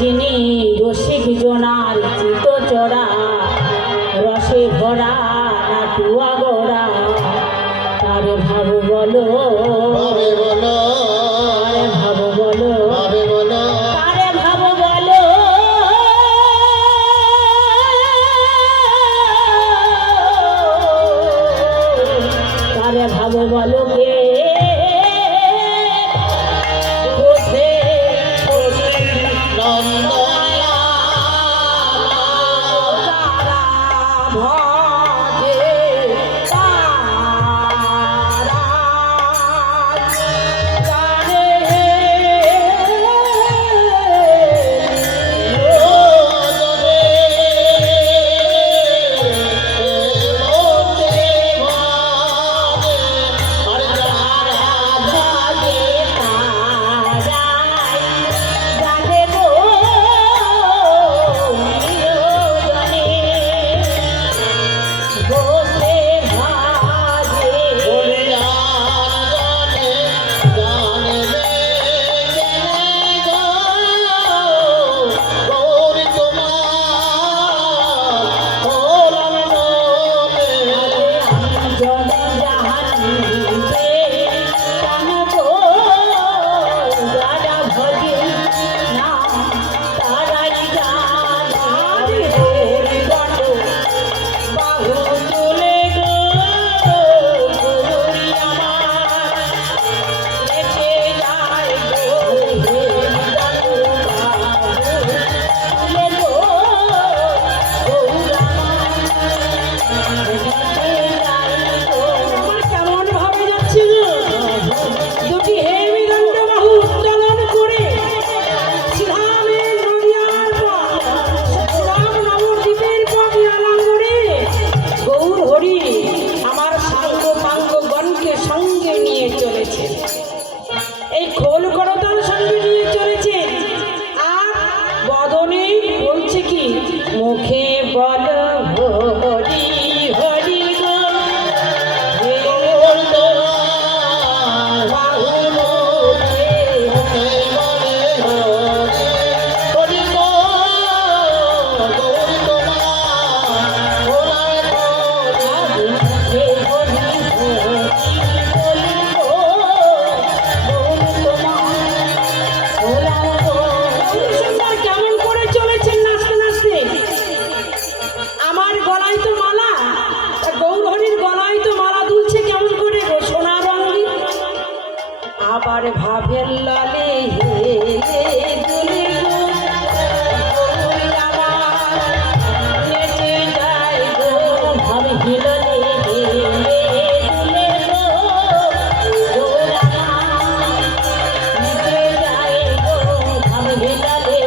যিনি রসিক জনার চিত চড়া রসে ভরা নাটুয়া গোড়া তার ভাব বলো তারে ভাব বলো তারে ভাব বলো তারে ভাব বলো কে মুখে বলো হরি হরি গো আবার ভাবের লালে নেচে যায় গো ভাবে হিললে নেচে যায় গো ভাবে হিললে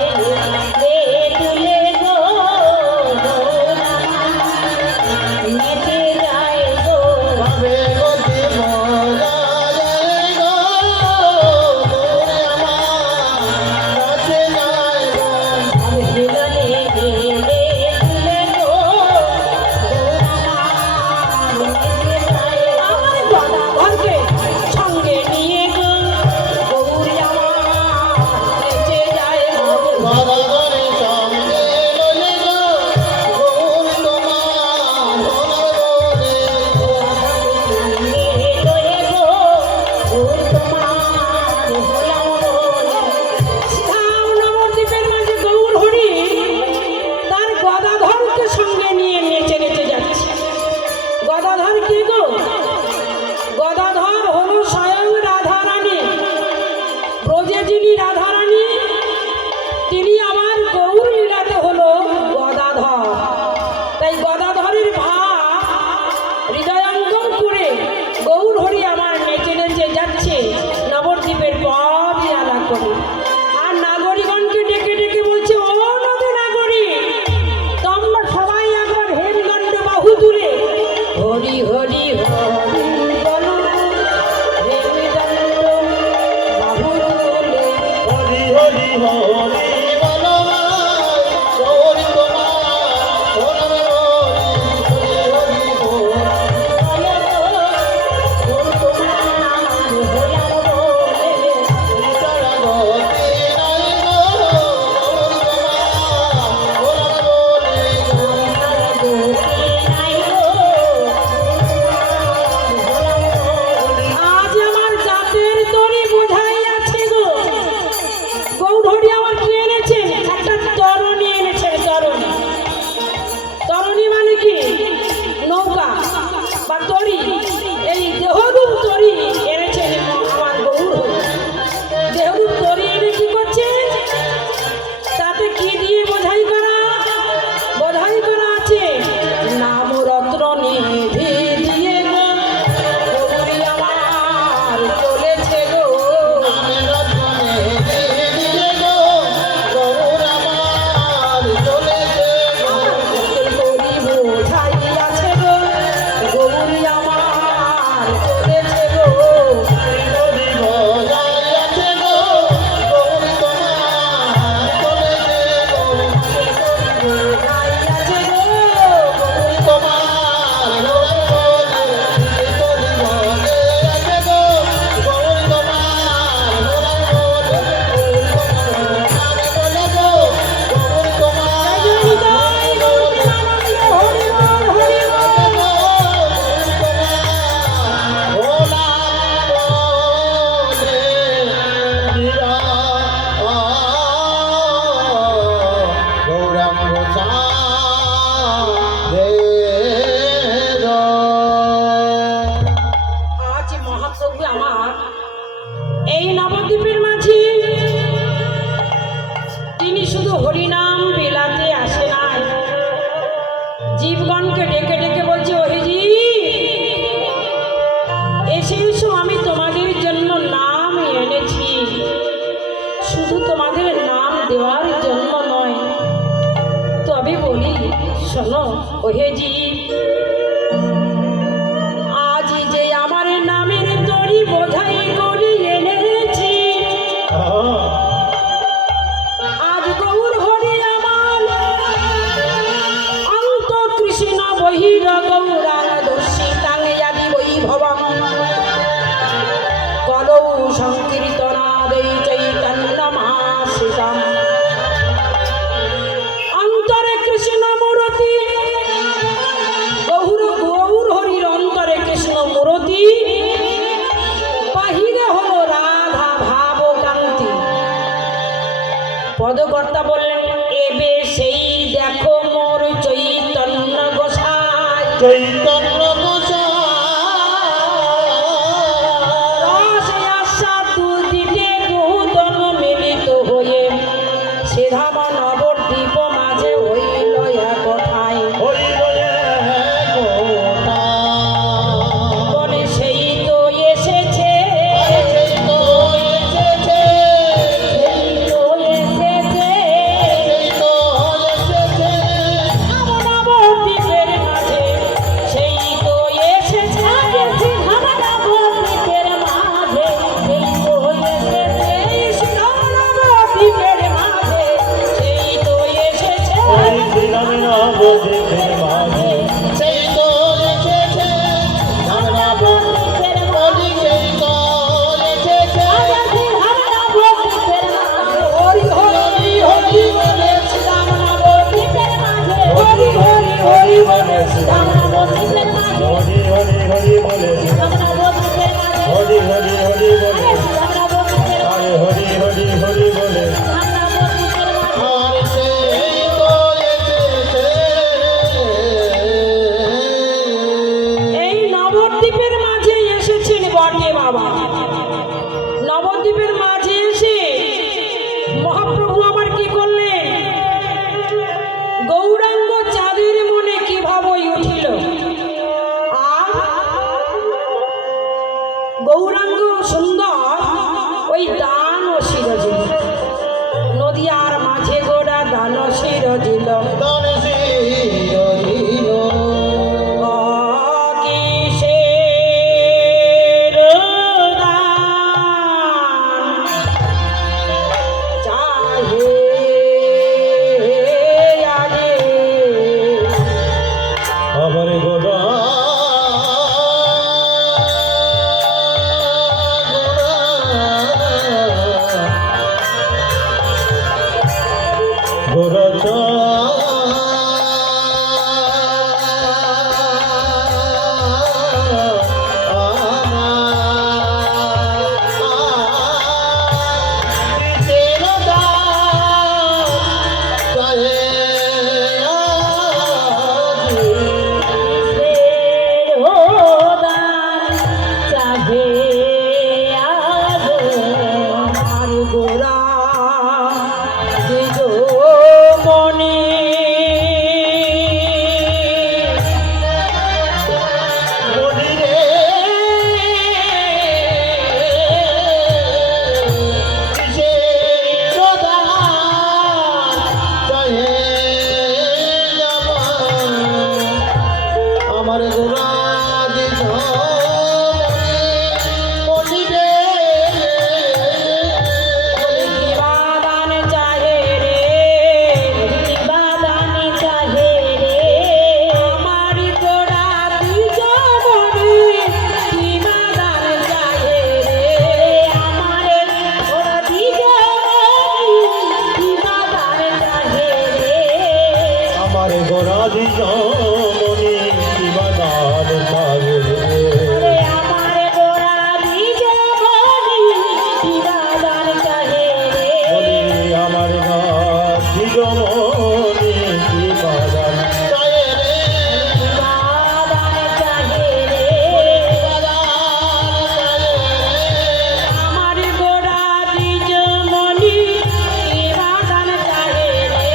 নেচে যায় গো ভাবে দেওয়ার জন্য নয়। তবে বলি শোনো ওহে জীব, আজ যে আমার নামের তরি বোঝাই করি এনেছি, আজ গৌর হরি আমার অন্ত কৃষ্ণ বহির গৌরাং দর্শিতাং ইয়াদি বৈভবম কলৌ সংকীর্তনাদৈ চৈতন্যমাশ্রিতম। অন্তরে কৃষ্ণ মূরতি, গৌর গৌর হরির অন্তরে কৃষ্ণ মূরতি, বাহিরে হলো রাধা ভাব কান্তি। পদকর্তা বললেন এবে সেই দেখো মোর চৈতন্য গোসাই, চৈতন্য গোসাই রসে আস্বাদু দিতে দুতন মিলিত হয়ে সে ধাম নবদ্বীপ মাঝে হইল এক ঠাই। হইল এক কোথায়। বলে সেই তো এসেছে, সেই তো এসেছে, সেই তো এসেছে সেই তো এসেছে, নবদ্বীপের মাঝে, সেই তো এসেছে নবদ্বীপের মাঝে, সেই তো এসেছে নবদ্বীপের মাঝে, সেই তো এসেছে ওই শ্রীরাম নবদ্বীপের মাঝে। সেই তো এসেছে রাম নবদ্বীপের মাঝে। সেই তো এসেছে নবদ্বীপের মাঝে। হরি হরি হরি বলে শ্রীরাম নবদ্বীপের মাঝে, হরি হরি হরি বলে শ্রীরাম নবদ্বীপের মাঝে, হরি হরি হরি বলে, শ্রীরাম নবদ্বীপের মাঝে, হরি হরি হরি বলে, শ্রীরাম নবদ্বীপের মাঝে, আরে হরি হরি হরি বলে। শ্রীরাম নবদ্বীপের মাঝে। আর সেই তো এসেছে। এই নবদ্বীপের মাঝে এসেছেন বটে বাবা। নবদ্বীপের মাঝে এসে মহাপ্রভু আবার কি করলেন, গৌরাঙ্গ চাঁদের মনে কিভাবে উঠিল। আর গৌরাঙ্গ সুন্দর ওই দান ও শিরজিল, নদিয়ার মাঝে গোড়া দান ও শিরজিল। দান শিরজিল। কিসের দান চাহে আগে, আমার গোরা গোরা দান চাহে আগে, আর গোরা দিজ মনে আমার গোরা দান চাহে রে, দান চাহে রে, আমার গোরা দিজ মনে দান চাহে রে, আমার গোরা দিজ মনে দান চাহে রে। আমার গোরা মনি কিবাদার চাহে ওরে আমার গোরা দিজ মনি দান চাহে রে। বলি আমার মনি কিবাদার চাহে রে দান চাহে রে, আমার গোরা দিজ মনি দান চাহে রে,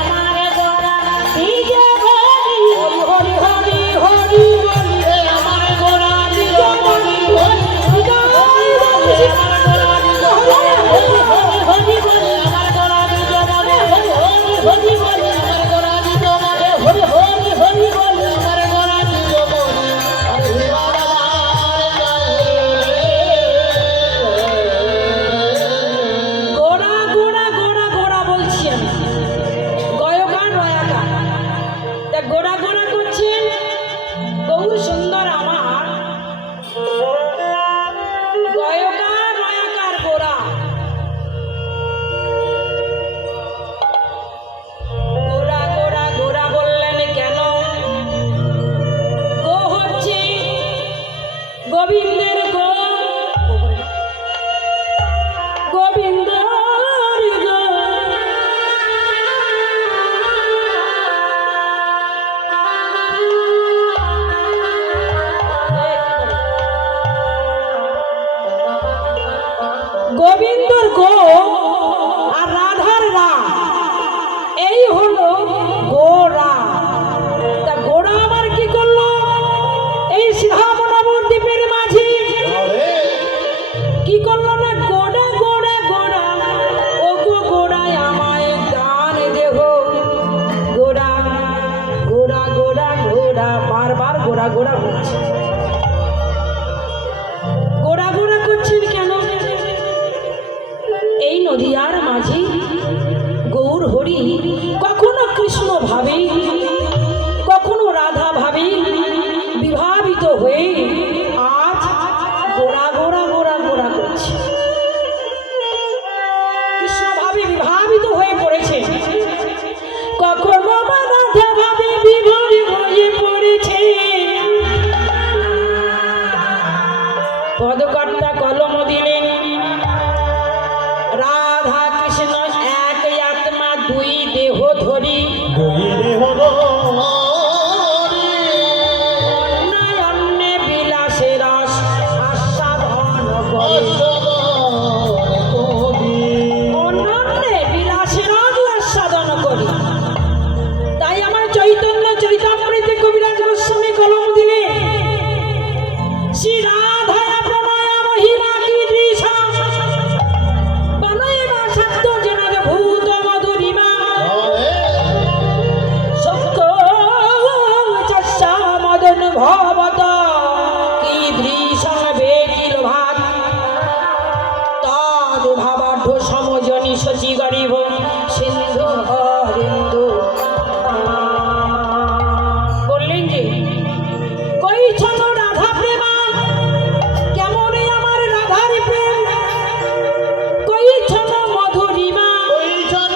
আমার গোরা দিজ মনি। হরি হরি হরি বলে আমার গোরা দিজ মনি, হরি হরি হরি বলে আমার গোরা দিজ মনি, হরি হরি বলে আমার গোরা দিজ গোড়া গোড়া করছে। গোড়া গোড়া করছেন কেন? এই নদিয়ার মাঝি গৌর হরি কখনো কৃষ্ণ ভাবে, কখনো রাধা ভাবে, বিভাবিত হয়ে আজ গোড়া গোড়া গোড়া গোড়া করছে। কৃষ্ণ ভাবে বিভাবিত হয়ে পড়েছে, কখনো বা রাধা ভাবে বিভোর হয়ে পড়েছে। পদকর্তা কলম দিলেন, রাধা কৃষ্ণ এক আত্মা দুই দেহ ধরি, দুই দেহ অন্যে বিলাসে রস আস্বাদন করে। অন্যে বিলাসে রস আস্বাদন করি। তাই আমার চৈতন্য চরিতামৃতে কবিরাজ গোস্বামী কলম দিলে, শ্রী রাধা প্রণয় মহিমা কি দৃশা বনয় বা সত্য জনক ভূত মধুরিমা সত্য চর্চা মদন ভবত কি দৃশং বেকিল ভাত তদ ভাবাঢ্য সমজনী শশী গরিব সিন্ধু হরেন্দু। বললেন যে কই ছোট রাধা প্রেমা, কেমন আমার রাধার প্রেম, কই ছোট মধুরিমা, কই ছোট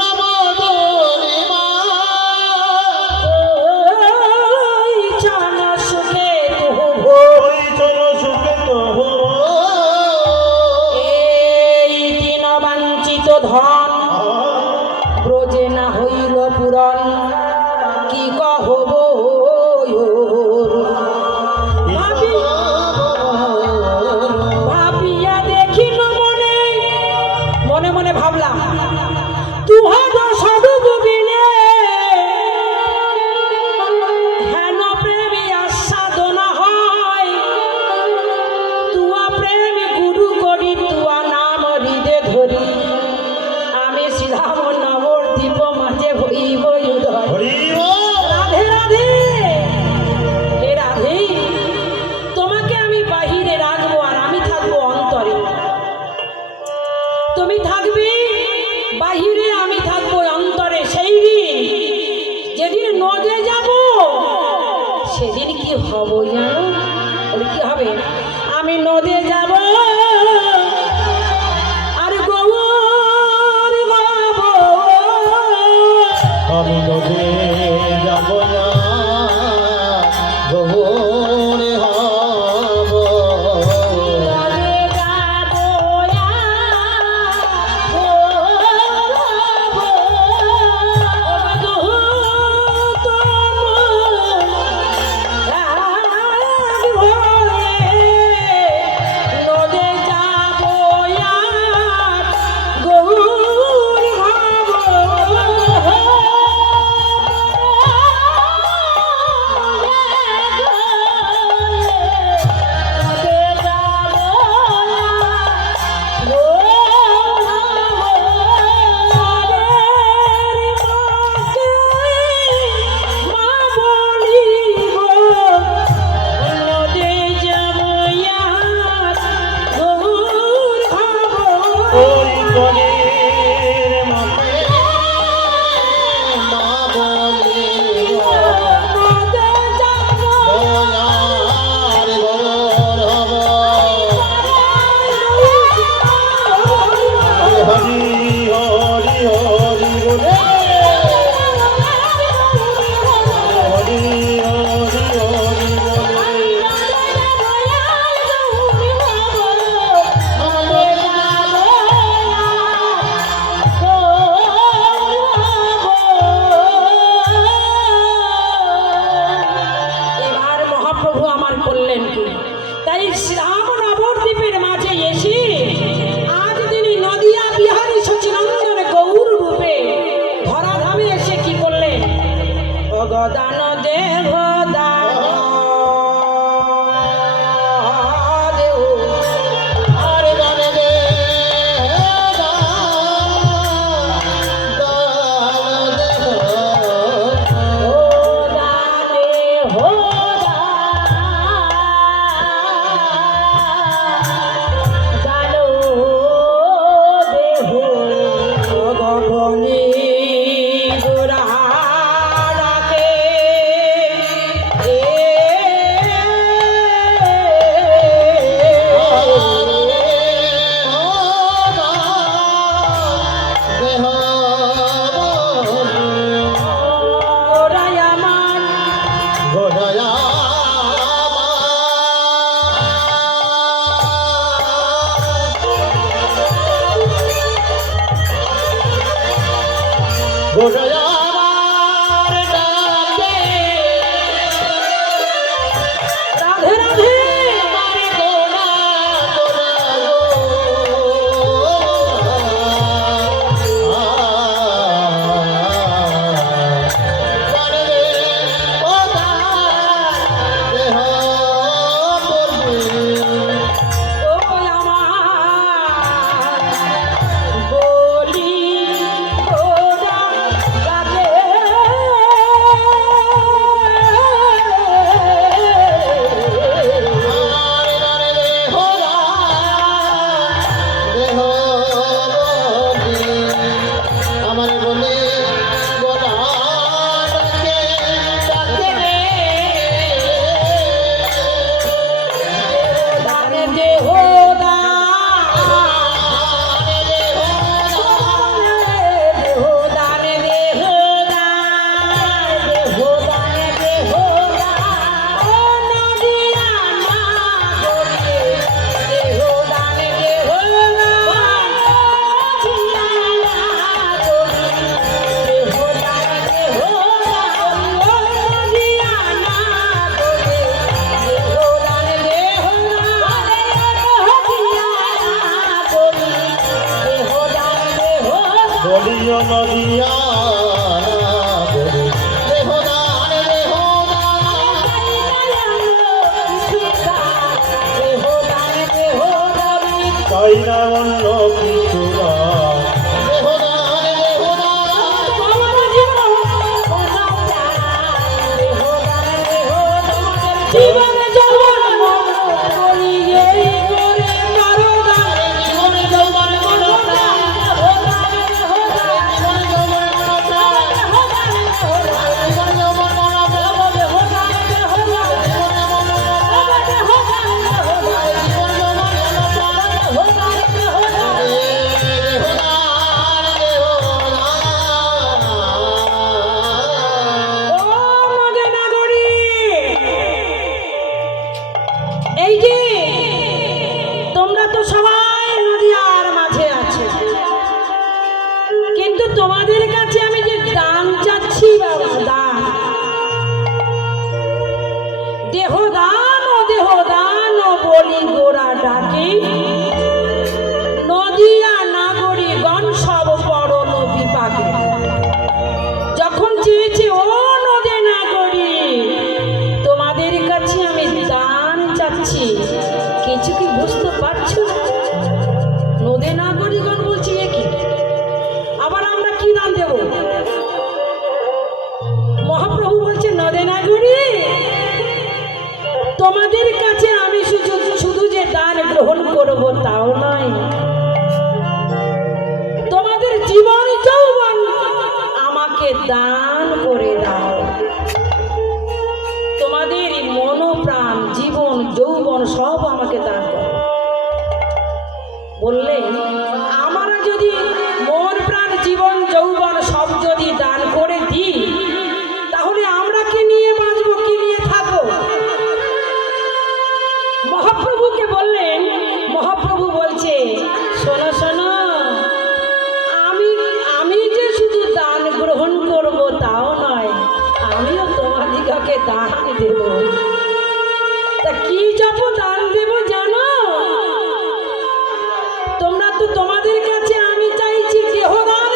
সুখে তুহু ভোর। এই দিন বাঞ্ছিত ধন ব্রজে না হইল পূরণ, কি কহব ভাবিয়া দেখিল মনে, মনে মনে ভাবলাম তুহার স্বরূপ বিনে হেন প্রেমী আস্বাদনা হয়। তুয়া প্রেম গুরু করি, তুয়া নাম হৃদে ধরি, আমি শ্রীধাম নবদ্বীপ মাঝে হইব উদয়। রাধে রাধে, হে রাধে, তোমাকে আমি বাহিরে রাখবো আর আমি থাকবো অন্তরে। তুমি থাকবে বাহিরে, আমি থাকবো অন্তরে। সেই দিন যেদিন নদে যাব, সেদিন কি হব জানো? বলে কি হবে? আমি নদে যাব আর গৌর গাব। আমি নদে যাব না, গহনে হব। নদে যাব আর গৌর গাব। নদে যাব আর গৌর ওই গণের মাপে মা বলিব, দয়ার গৌর হব। হরি হরি হরি বলে, হরি হরি হরি বলে। এবার মহাপ্রভু আমার করলেন কি? তাই শ্রীরাম নবদ্বীপের মাঝে এসে আজ তিনি নদিয়া বিহারী সচিনন্দন গৌর রূপে ধরাধামে এসে কি করলেন? ভগদান দেহ দান দেও। আর গানে দে ও দানে হো দান গোটায় আমার ডাকে রাধে রাধে আমার গোনা গোনা গানে ও দেহ বলবি ও আমার বলি ওরা রাধে আমার বলে গোলাকে ডাকে রে দানে দেহ দানে দেহ দেহ দানে দেহ ও নদিয়া না গরে দেহ দানে দেহ নদিয়া না গরে দেহ দানে দেহ ও নদিয়া না গরে দেহ দানে দেহ নদিয়া না গরে দেহ দানে দেহ বলিও নদিয়া দেহদান চাই না অন্য কিছু না জীবন যৌবন বলি এই করে কারো গান জীবন যৌবন এই যে তোমরা তো সবাই নদিয়ার মাঝে আছো, কিন্তু তোমাদের কাছে আমি যে দান চাচ্ছি বাবা, দান দেহদান ও বলি গোড়া ডাকি নদিয়া নাগরিকগণ সব পরম বিপাকে। যখন চেয়েছে ও নদী নাগরী তোমাদের কাছে আমি দান চাচ্ছি, কিছু কি বুঝতে পারছো? নদী নাগরিকগণ বলছি এ কি, আবার আমরা কি দান দেব? মহাপ্রভু বলছে নদী নাগরী তোমাদের কাছে আমি শুধু যে দান গ্রহণ করব তাও নয়, তোমাদের জীবন যৌবন আমাকে দান করে দাও। তোমাদের মনোপ্রাণ জীবন যৌবন সব আমাকে দান করো। বললেন আমরা যদি মন প্রাণ জীবন যৌবন সব যদি দান করে দিই, তাহলে আমরা কি নিয়ে বাঁচবো, কি নিয়ে থাকবো? মহাপ্রভুকে বললেন, মহাপ্রভু বলছে শোনো শোনো, আমি যে শুধু দান গ্রহণ করব তাও নয়, আমিও তোমাদিগকে দান দেব। তা কি যাব দান দেব জানো? তোমরা তো তোমাদের কাছে আমি চাইছি দেহদান,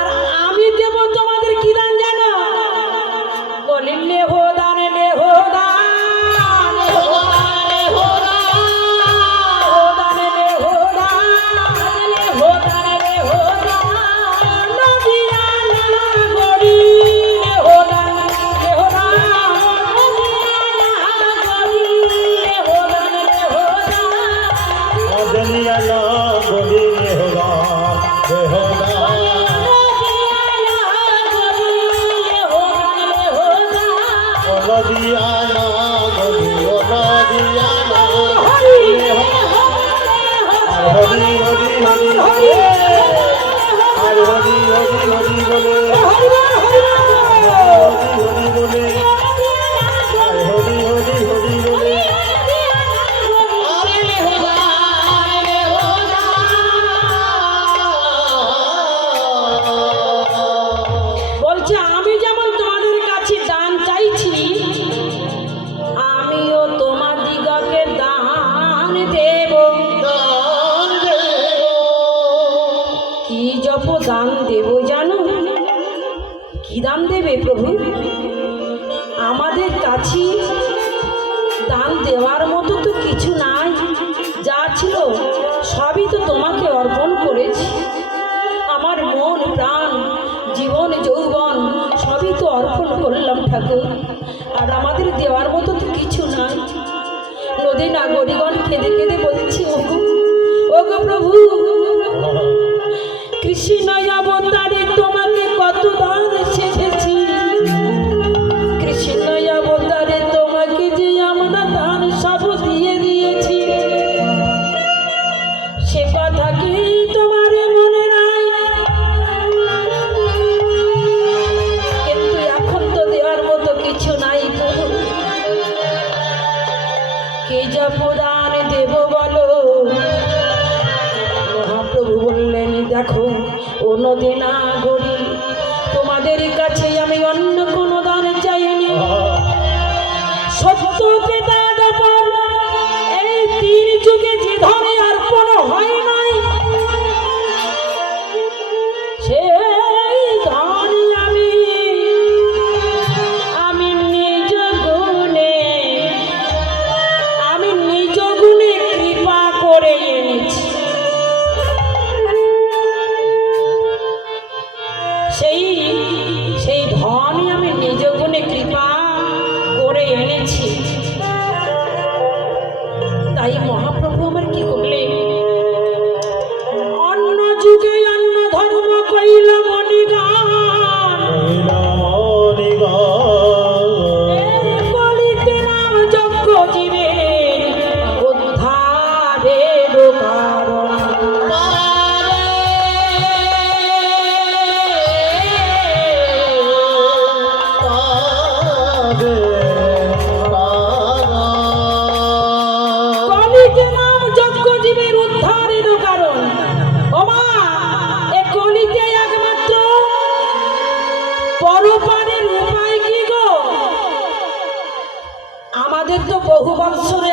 আর আমি দেব তোমাদের কি দান জানো? বলেন দেহদান, নদিয়া নাগরী দেহদান নদিয়া নাগরী হরি হরি হরি হরি আর হরি হরি হরি বলে হরি হরি বলে আর হরি হরি হরি বলে কি দান দেবে প্রভু? আমাদের কাছে দান দেওয়ার মতো তো কিছু নাই, যা ছিল সবই তো তোমাকে অর্পণ করেছি। আমার মন প্রাণ জীবন যৌবন সবই তো অর্পণ করলাম ঠাকুর, আর আমাদের দেওয়ার মতো তো কিছু নাই। নদী নাগরিকগণ কেঁদে কেঁদে বলছে, ওগো ওগো প্রভু, কৃষ্ণ অবতারে তোমাকে কত দান সেধেছি, কৃষ্ণ অবতারে তোমাকে যে আমরা দান সব দিয়ে দিয়েছি, সে কথা কি তোমার মনে নাই? কিন্তু এখন তো দেওয়ার মতো কিছু নাই প্রভু, কে যা প্রদান দেব বলো? মহাপ্রভু বললেন, দেখো ও নদী নাগরী, তোমাদের কাছে আমি অন্য কোনো দান চাইনি। সত্য ত্রেতা দ্বাপর এই তিন যুগে যে ধনে অর্পণ হয় নাই, সেই ধন আমি নিজ গুণে কৃপা করে এনেছি। সেই ধন আমি নিজ গুণে কৃপা করে এনেছি। তাই মহাপ্রভু আমার কি করলেন? অন্য যুগে অন্য ধর্ম কইল মণিগান, কলিতে নাম যজ্ঞ জীবের উদ্ধারের কারণ। কলিতে নাম যজ্ঞ জীবের উদ্ধারের কারণ। ওমা, এ কলিতে একমাত্র পরপারের উপায় কি গো? আমাদের তো বহু বৎসরে